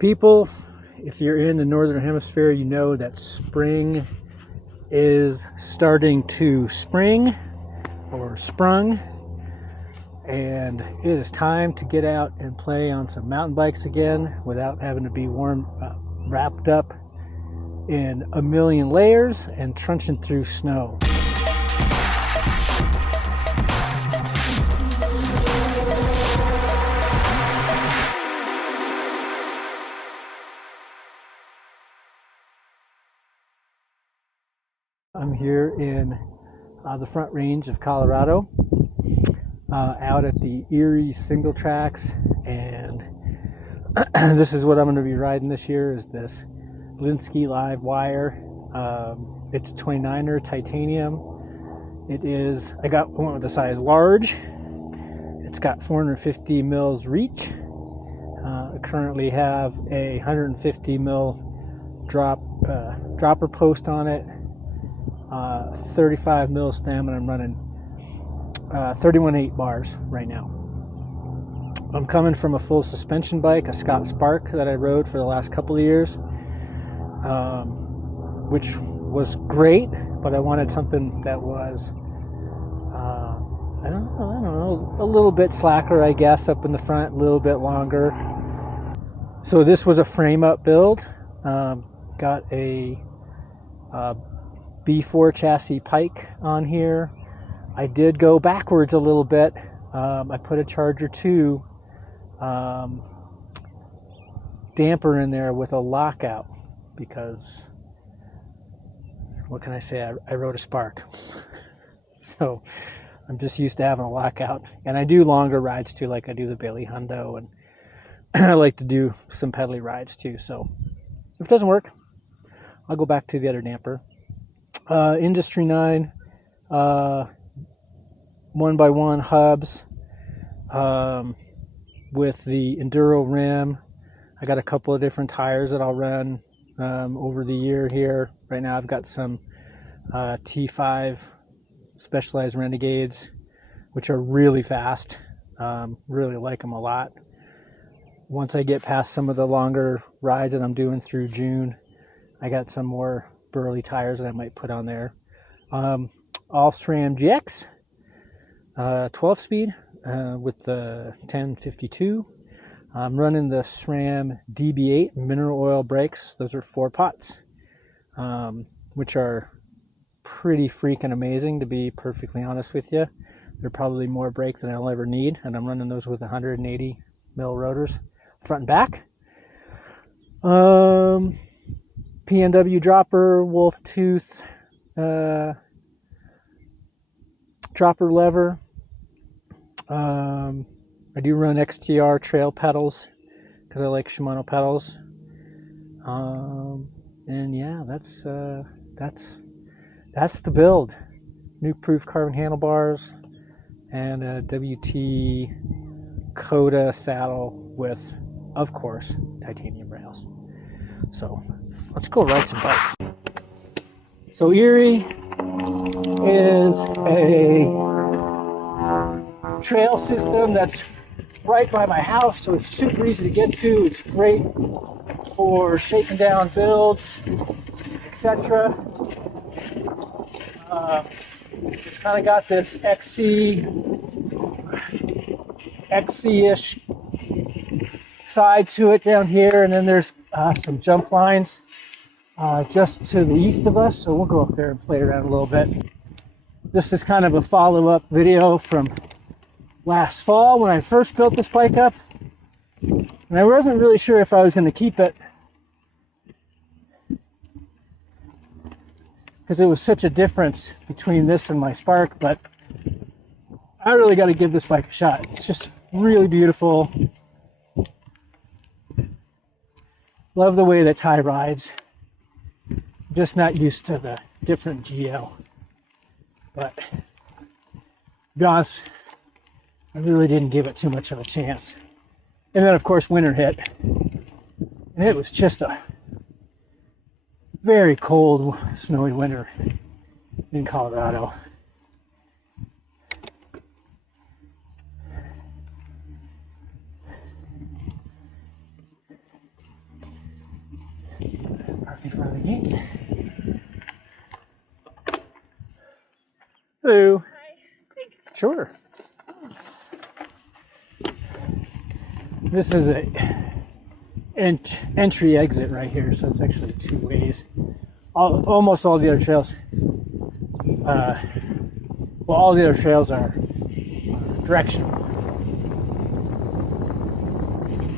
People, if you're in the northern hemisphere, you know that spring is starting to spring or sprung, and it is time to get out and play on some mountain bikes again without having to be wrapped up in a million layers and trunching through snow. I'm here in the Front Range of Colorado, out at the Erie single tracks, and this is what I'm going to be riding this year, is this Lynskey live wire. It's 29er titanium. It is, I went with the size large. It's got 450 mils reach. I currently have a 150 mil dropper post on it. 35 mil stem, and I'm running 31.8 bars right now. I'm coming from a full suspension bike, a Scott Spark that I rode for the last couple of years, which was great, but I wanted something that was I don't know, a little bit slacker, I guess, up in the front, a little bit longer. So this was a frame up build. Got a B4 chassis pike on here. I did go backwards a little bit. I put a Charger 2 damper in there with a lockout because, what can I say, I rode a Spark. So I'm just used to having a lockout. And I do longer rides too, like I do the Bailey Hundo, and I like to do some pedally rides too. So if it doesn't work, I'll go back to the other damper. Industry 9 1x1 hubs with the Enduro rim. I got a couple of different tires that I'll run over the year here. Right now I've got some T5 Specialized Renegades, which are really fast. Really like them a lot. Once I get past some of the longer rides that I'm doing through June, I got some more burly tires that I might put on there. All SRAM GX 12 speed with the 1052. I'm running the SRAM DB8 mineral oil brakes. Those are 4 pots, which are pretty freaking amazing, to be perfectly honest with you. They're probably more brakes than I'll ever need, and I'm running those with 180 mil rotors front and back. PNW dropper, wolf tooth dropper lever. I do run XTR trail pedals because I like Shimano pedals. And yeah, that's the build. Nuke-proof carbon handlebars and a WT Coda saddle with, of course, titanium rails. So let's go ride some bikes. So Erie is a trail system that's right by my house, so it's super easy to get to. It's great for shaking down builds, etc. It's kind of got this XC-ish side to it down here, and then there's some jump lines just to the east of us, so we'll go up there and play around a little bit. This is kind of a follow-up video from last fall when I first built this bike up, and I wasn't really sure if I was going to keep it because it was such a difference between this and my Spark, but I really got to give this bike a shot. It's just really beautiful. Love the way that Ty rides. Just not used to the different GL. But to be honest, I really didn't give it too much of a chance. And then of course winter hit. And it was just a very cold, snowy winter in Colorado. in front of the gate. Hello. Hi. Thanks. Sure. This is a entry exit right here, so it's actually two ways. Almost all the other trails, all the other trails are directional.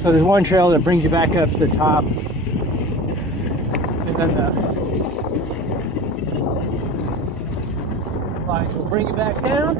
So there's one trail that brings you back up to the top, and then the lines will bring you back down.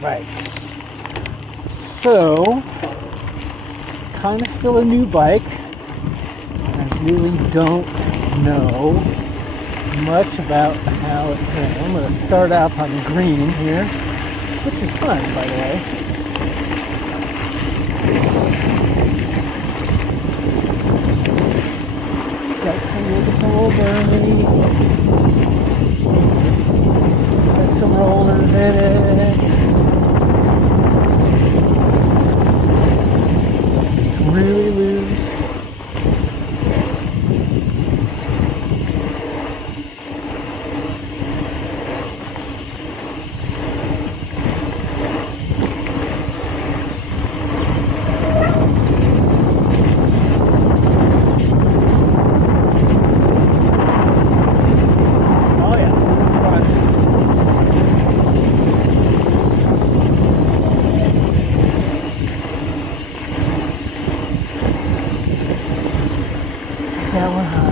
Right, so kind of still a new bike. I really don't know much about how it goes. I'm going to start out on the green here, which is fun, by the way. Got some old bermy, got some rollers in it. Really loose. Oh yeah, it's fun. That one high.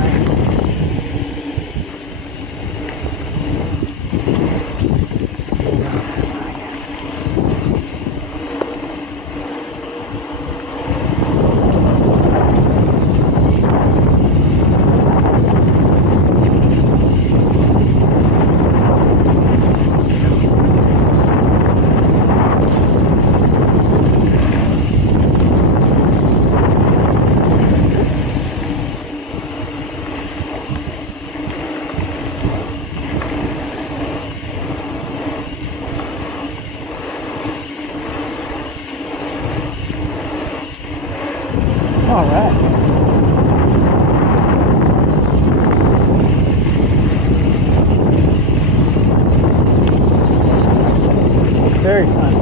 All right. Very fun.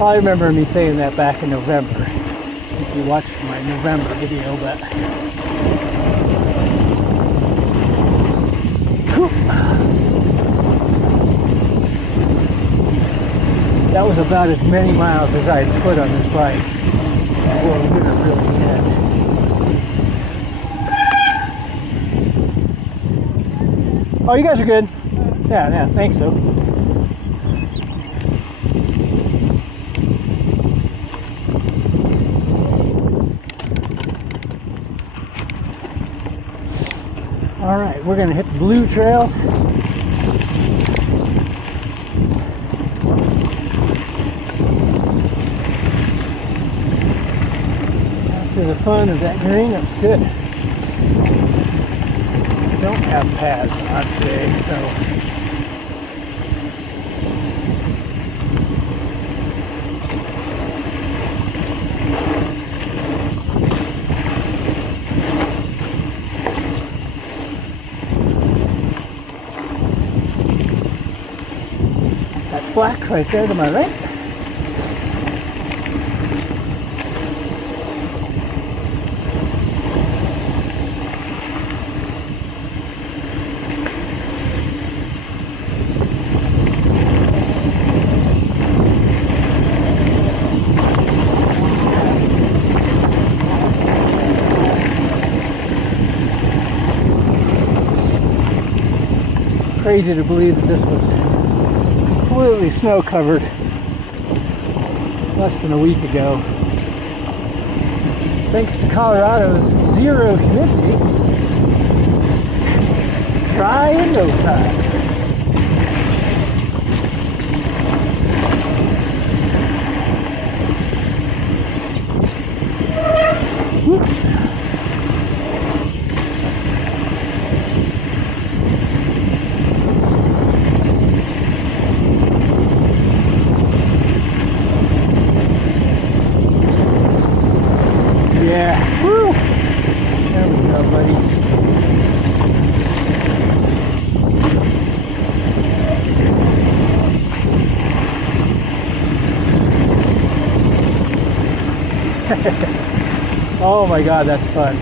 I remember me saying that back in November. If you watched my November video, but that was about as many miles as I put on this bike before winter really hit. Oh, you guys are good. Yeah, thanks though. All right, we're gonna hit the blue trail. After the fun of that green, that was good. Don't have pads on today, so that's black right there to my right. Crazy to believe that this was completely snow covered less than a week ago. Thanks to Colorado's zero humidity, try in no time. Whoop. Yeah. Woo. There we go, buddy. Oh my God, that's fun.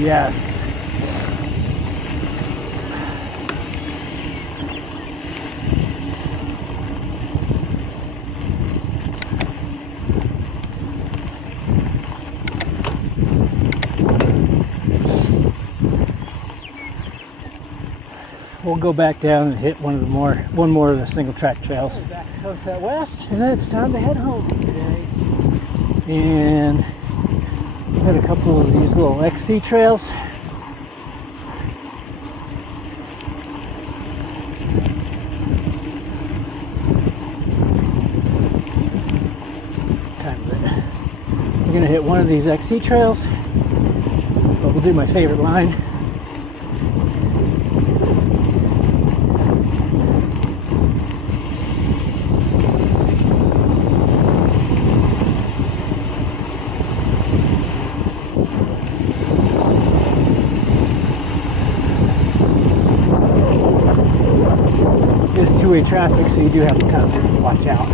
Yes. We'll go back down and hit one more of the single track trails. Back to Sunset West, and then it's time to head home today. And we had a couple of these little XC trails. We're gonna hit one of these XC trails, but we'll do my favorite line. There's two-way traffic, so you do have to kind of watch out.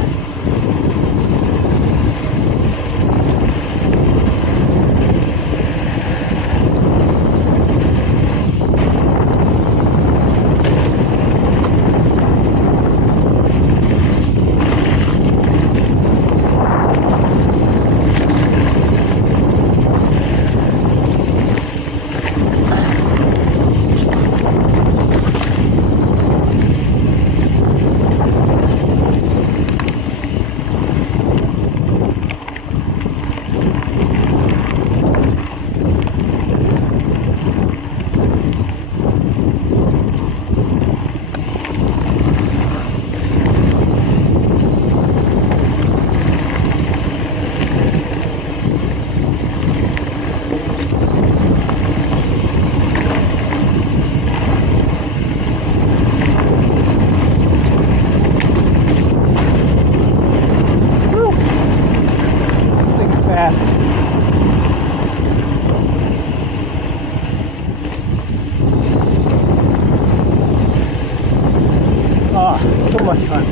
Oh, so much fun.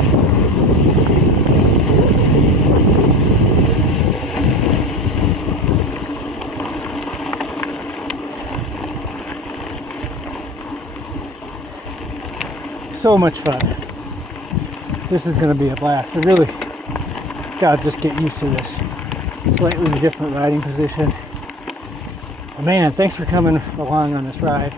So much fun. This is going to be a blast. I really gotta just get used to this slightly different riding position. Man, thanks for coming along on this ride.